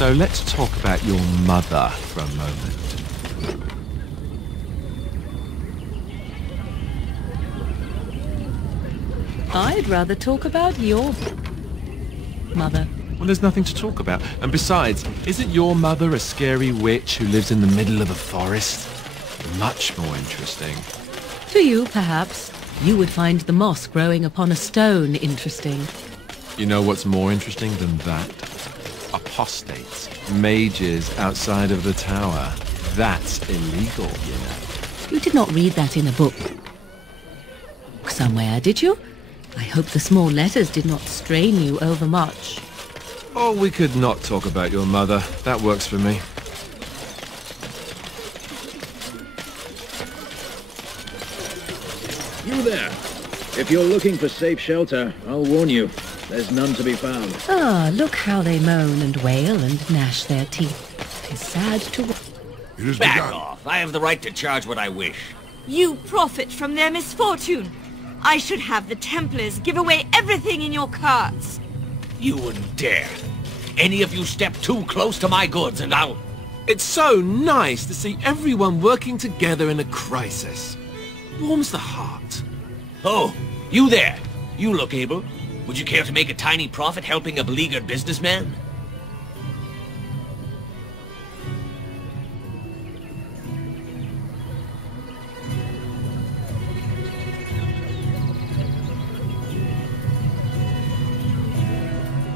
So let's talk about your mother for a moment. I'd rather talk about your mother. Well, there's nothing to talk about. And besides, isn't your mother a scary witch who lives in the middle of a forest? Much more interesting. To you, perhaps. You would find the moss growing upon a stone interesting. You know what's more interesting than that? Apostates, mages outside of the tower. That's illegal, you know. You did not read that in a book somewhere, did you? I hope the small letters did not strain you overmuch. Oh, we could not talk about your mother. That works for me. You there. If you're looking for safe shelter, I'll warn you. There's none to be found. Ah, look how they moan and wail and gnash their teeth. 'Tis sad to watch. It is Back begun. off. I have the right to charge what I wish. You profit from their misfortune. I should have the Templars give away everything in your carts. You wouldn't dare. Any of you step too close to my goods and I'll... It's so nice to see everyone working together in a crisis. Warms the heart. Oh, you there. You look able. Would you care to make a tiny profit helping a beleaguered businessman?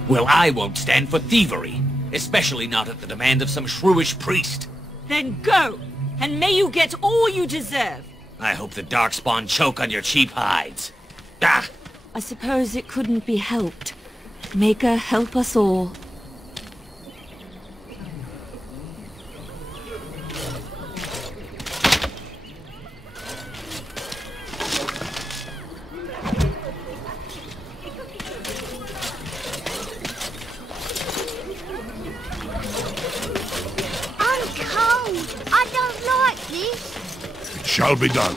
Well, I won't stand for thievery, especially not at the demand of some shrewish priest. Then go, and may you get all you deserve. I hope the Darkspawn choke on your cheap hides. Ah! I suppose it couldn't be helped. Maker, help us all. I'm cold. I don't like this. It shall be done.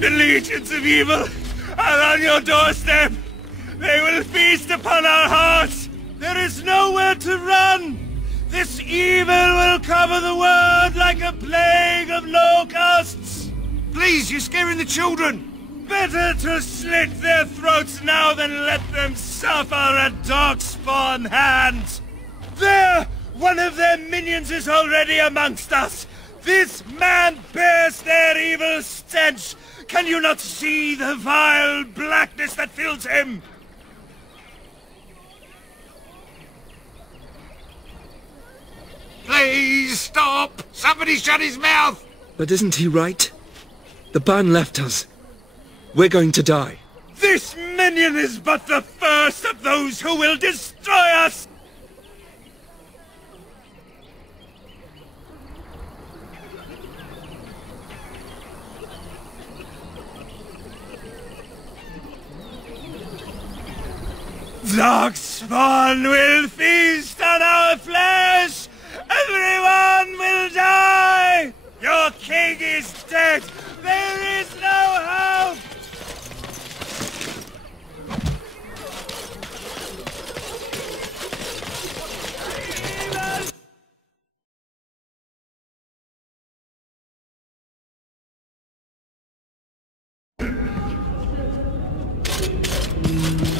The legions of evil are on your doorstep. They will feast upon our hearts. There is nowhere to run. This evil will cover the world like a plague of locusts. Please, you're scaring the children. Better to slit their throats now than let them suffer at Darkspawn hands. There! One of their minions is already amongst us. This man bears their evil stench. Can you not see the vile blackness that fills him? Please stop! Somebody shut his mouth! But isn't he right? The ban left us. We're going to die. This minion is but the first of those who will destroy us! Darkspawn will feast on our flesh! Everyone will die! Your king is dead! There is no hope!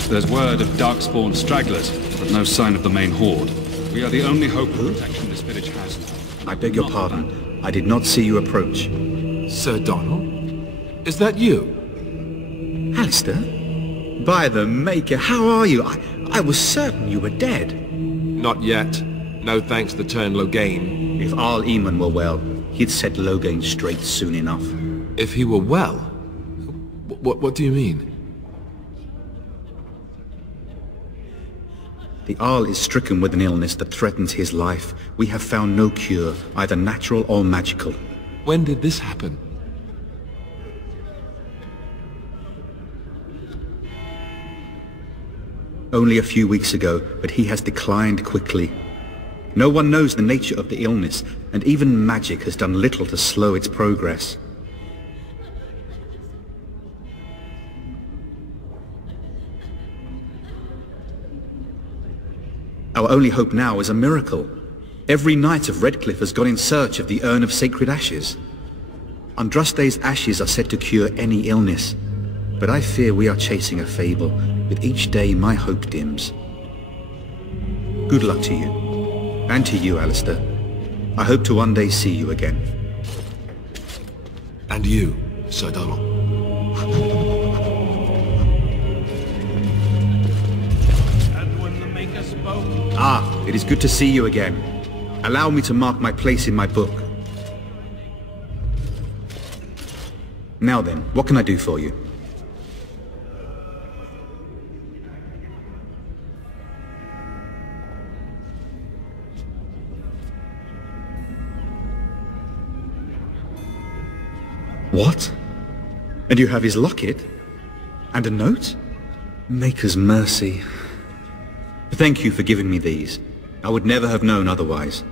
There's word of Darkspawn stragglers, but no sign of the main horde. We are the only hope of protection this village has now. I beg your pardon. I did not see you approach. Sir Donald? Is that you? Alistair? By the Maker, how are you? I was certain you were dead. Not yet. No thanks to turn Loghain. If Arl Eamon were well, he'd set Loghain straight soon enough. If he were well? What do you mean? The Arl is stricken with an illness that threatens his life. We have found no cure, either natural or magical. When did this happen? Only a few weeks ago, but he has declined quickly. No one knows the nature of the illness, and even magic has done little to slow its progress. Our only hope now is a miracle. Every knight of Redcliffe has gone in search of the Urn of Sacred Ashes. Andraste's ashes are said to cure any illness, but I fear we are chasing a fable. With each day, my hope dims. Good luck to you. And to you, Alistair. I hope to one day see you again. And you, Sir Donald. And when the Maker spoke... Ah, it is good to see you again. Allow me to mark my place in my book. Now then, what can I do for you? What? And you have his locket? And a note? Maker's mercy. Thank you for giving me these. I would never have known otherwise.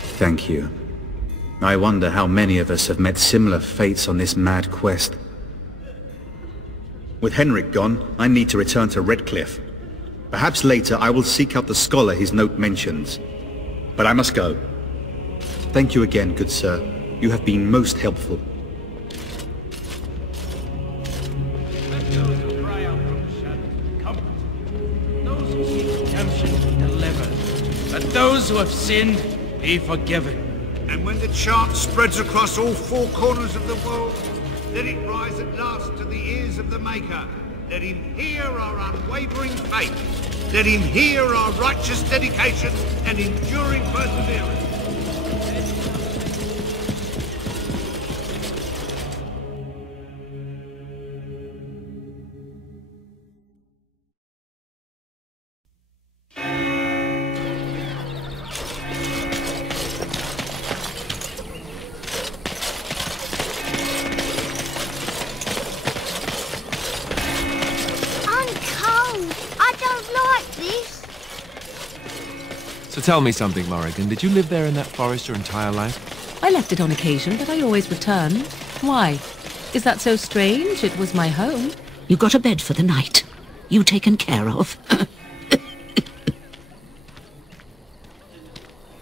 Thank you. I wonder how many of us have met similar fates on this mad quest. With Henrik gone, I need to return to Redcliffe. Perhaps later I will seek out the scholar his note mentions. But I must go. Thank you again, good sir. You have been most helpful. Let those who cry out from shadows comfort. Those who seek redemption be delivered. Let those who have sinned be forgiven. And when the chant spreads across all four corners of the world, let it rise at last to the ears of the Maker. Let him hear our unwavering faith. Let him hear our righteous dedication and enduring perseverance. So tell me something, Morrigan. Did you live there in that forest your entire life? I left it on occasion, but I always returned. Why? Is that so strange? It was my home. You got a bed for the night. You taken care of.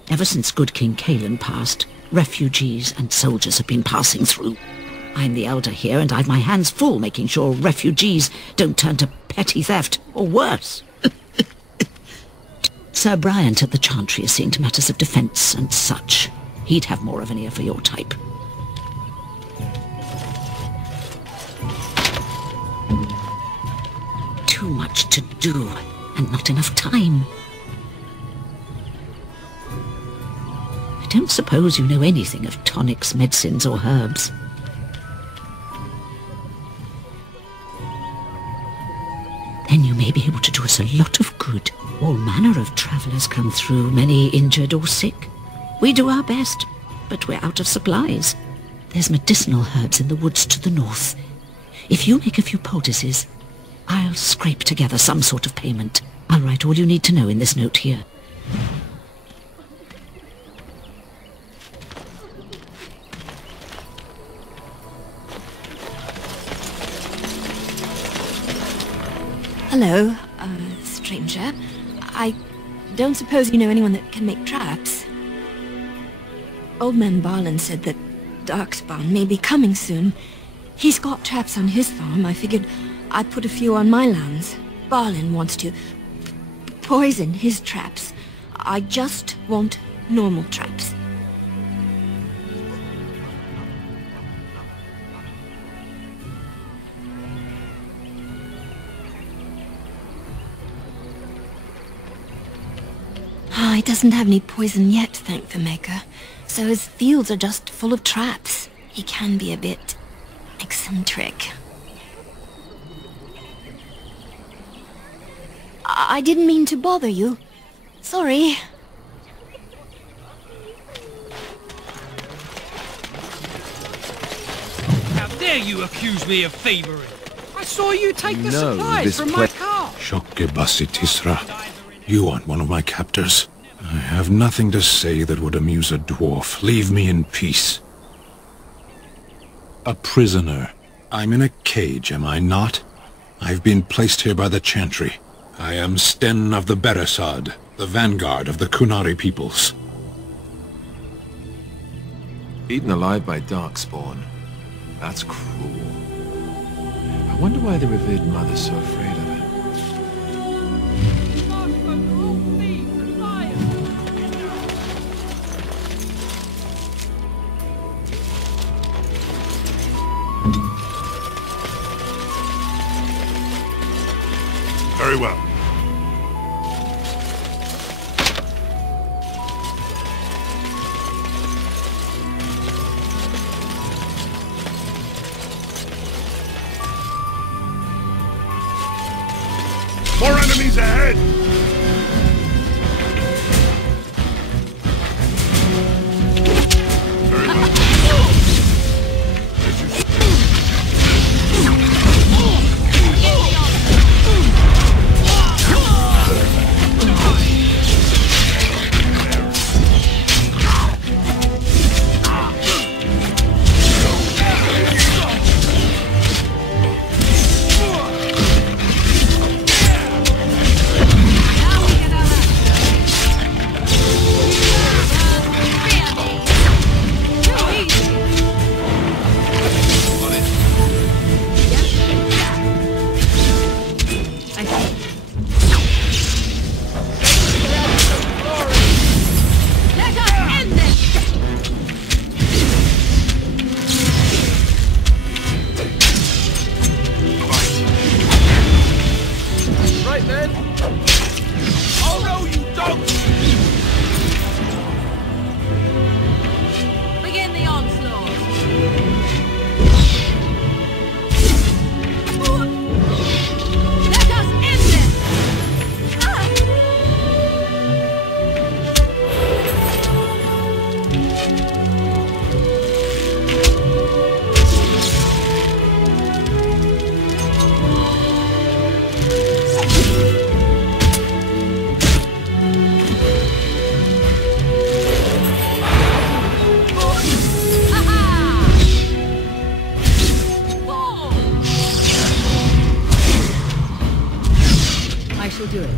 Ever since good King Cailan passed, refugees and soldiers have been passing through. I'm the elder here, and I've my hands full making sure refugees don't turn to petty theft, or worse. Sir Bryant at the Chantry is seeing to matters of defence and such. He'd have more of an ear for your type. Too much to do, and not enough time. I don't suppose you know anything of tonics, medicines, or herbs. Then you may be able to do us a lot of good. All manner of travellers come through, many injured or sick. We do our best, but we're out of supplies. There's medicinal herbs in the woods to the north. If you make a few poultices, I'll scrape together some sort of payment. I'll write all you need to know in this note here. Hello, stranger. I don't suppose you know anyone that can make traps? Old man Barlin said that Darkspawn may be coming soon. He's got traps on his farm. I figured I'd put a few on my lands. Barlin wants to poison his traps. I just want normal traps. He doesn't have any poison yet, thank the Maker. So his fields are just full of traps. He can be a bit eccentric. I didn't mean to bother you. Sorry. How dare you accuse me of thievery? I saw you take the No, supplies this from my car. Shokebasi Tisra, you aren't one of my captors. I have nothing to say that would amuse a dwarf. Leave me in peace. A prisoner. I'm in a cage, am I not? I've been placed here by the Chantry. I am Sten of the Beresad, the vanguard of the Kunari peoples. Eaten alive by Darkspawn. That's cruel. I wonder why the revered mother's so afraid of it. Very well. More enemies ahead! Very well. Do it.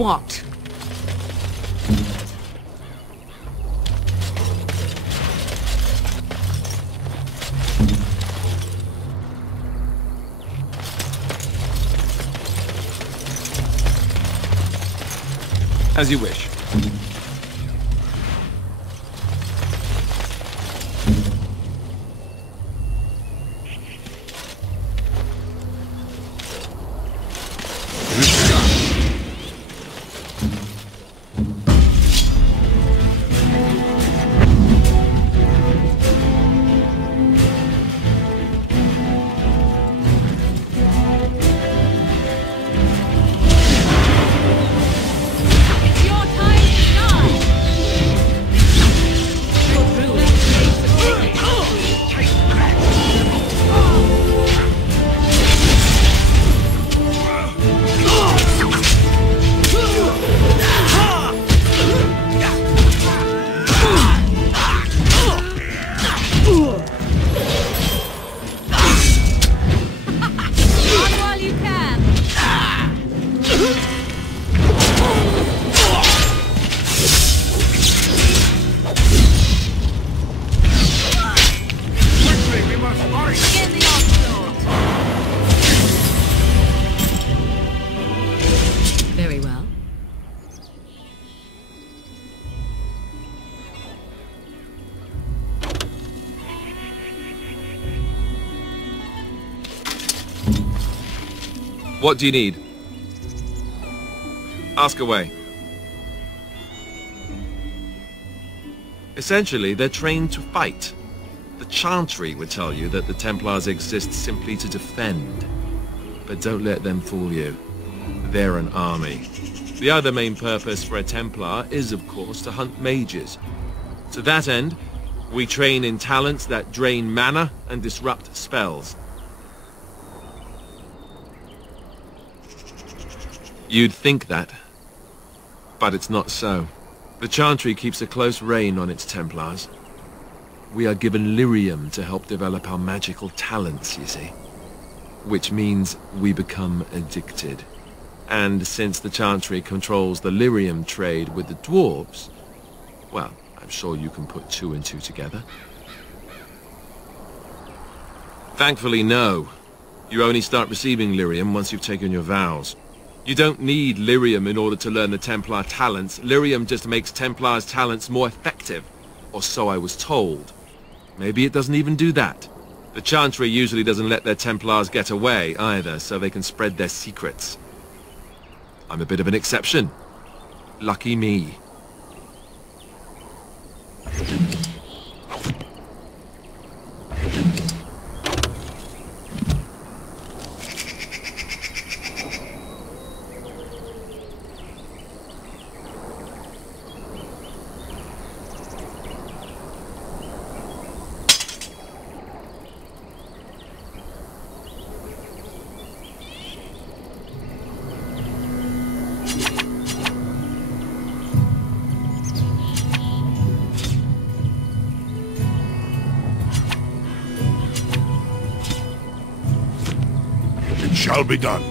what? As you wish. What do you need? Ask away. Essentially, they're trained to fight. The Chantry would tell you that the Templars exist simply to defend. But don't let them fool you. They're an army. The other main purpose for a Templar is, of course, to hunt mages. To that end, we train in talents that drain mana and disrupt spells. You'd think that, but it's not so. The Chantry keeps a close rein on its Templars. We are given lyrium to help develop our magical talents, you see. Which means we become addicted. And since the Chantry controls the lyrium trade with the dwarves, well, I'm sure you can put two and two together. Thankfully, no. You only start receiving lyrium once you've taken your vows. You don't need lyrium in order to learn the Templar talents. Lyrium just makes Templars' talents more effective. Or so I was told. Maybe it doesn't even do that. The Chantry usually doesn't let their Templars get away either, so they can spread their secrets. I'm a bit of an exception. Lucky me. Shall be done.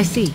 I see.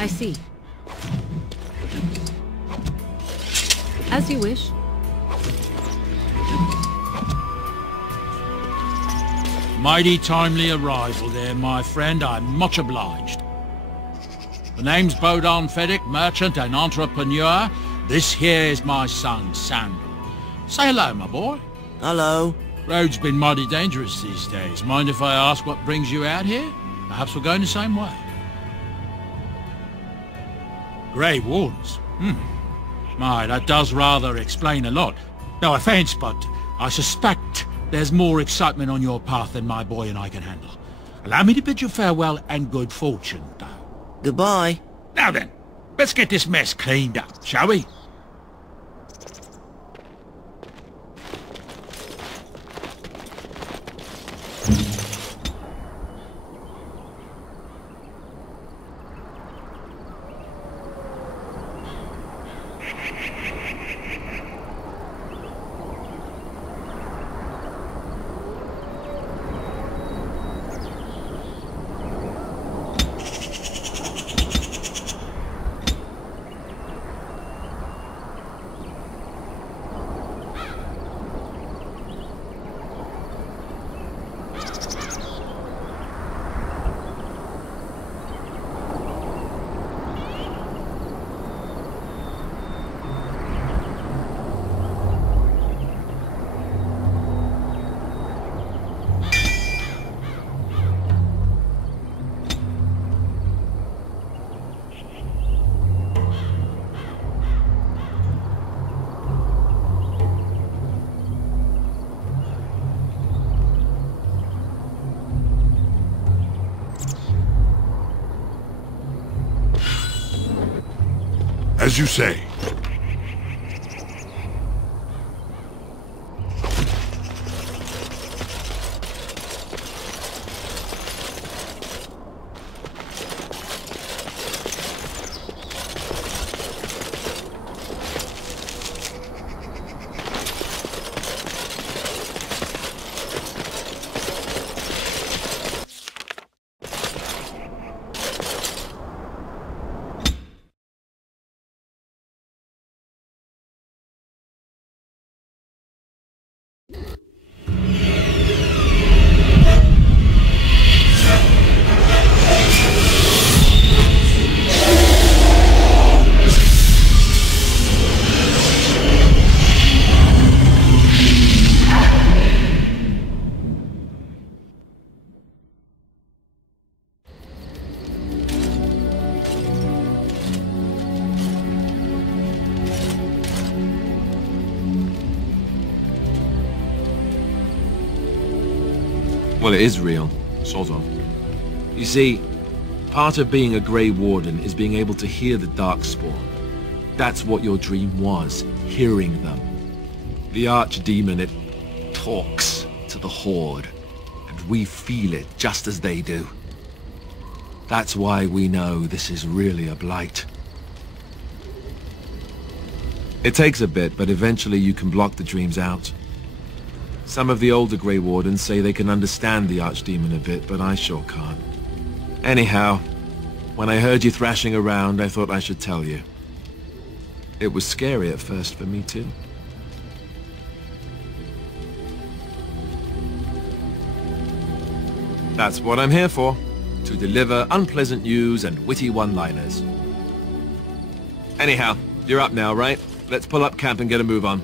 I see. As you wish. Mighty timely arrival there, my friend. I'm much obliged. The name's Bodon Feddick, merchant and entrepreneur. This here is my son, Sandal. Say hello, my boy. Hello. Road's been mighty dangerous these days. Mind if I ask what brings you out here? Perhaps we're going the same way. Grey Wardens? My, that does rather explain a lot. No offence, but I suspect there's more excitement on your path than my boy and I can handle. Allow me to bid you farewell and good fortune, though. Goodbye. Now then, let's get this mess cleaned up, shall we? As you say. Well, it is real. Sort of. You see, part of being a Grey Warden is being able to hear the Darkspawn. That's what your dream was, hearing them. The Archdemon, it talks to the Horde, and we feel it just as they do. That's why we know this is really a blight. It takes a bit, but eventually you can block the dreams out. Some of the older Grey Wardens say they can understand the Archdemon a bit, but I sure can't. Anyhow, when I heard you thrashing around, I thought I should tell you. It was scary at first for me too. That's what I'm here for, to deliver unpleasant news and witty one-liners. Anyhow, you're up now, right? Let's pull up camp and get a move on.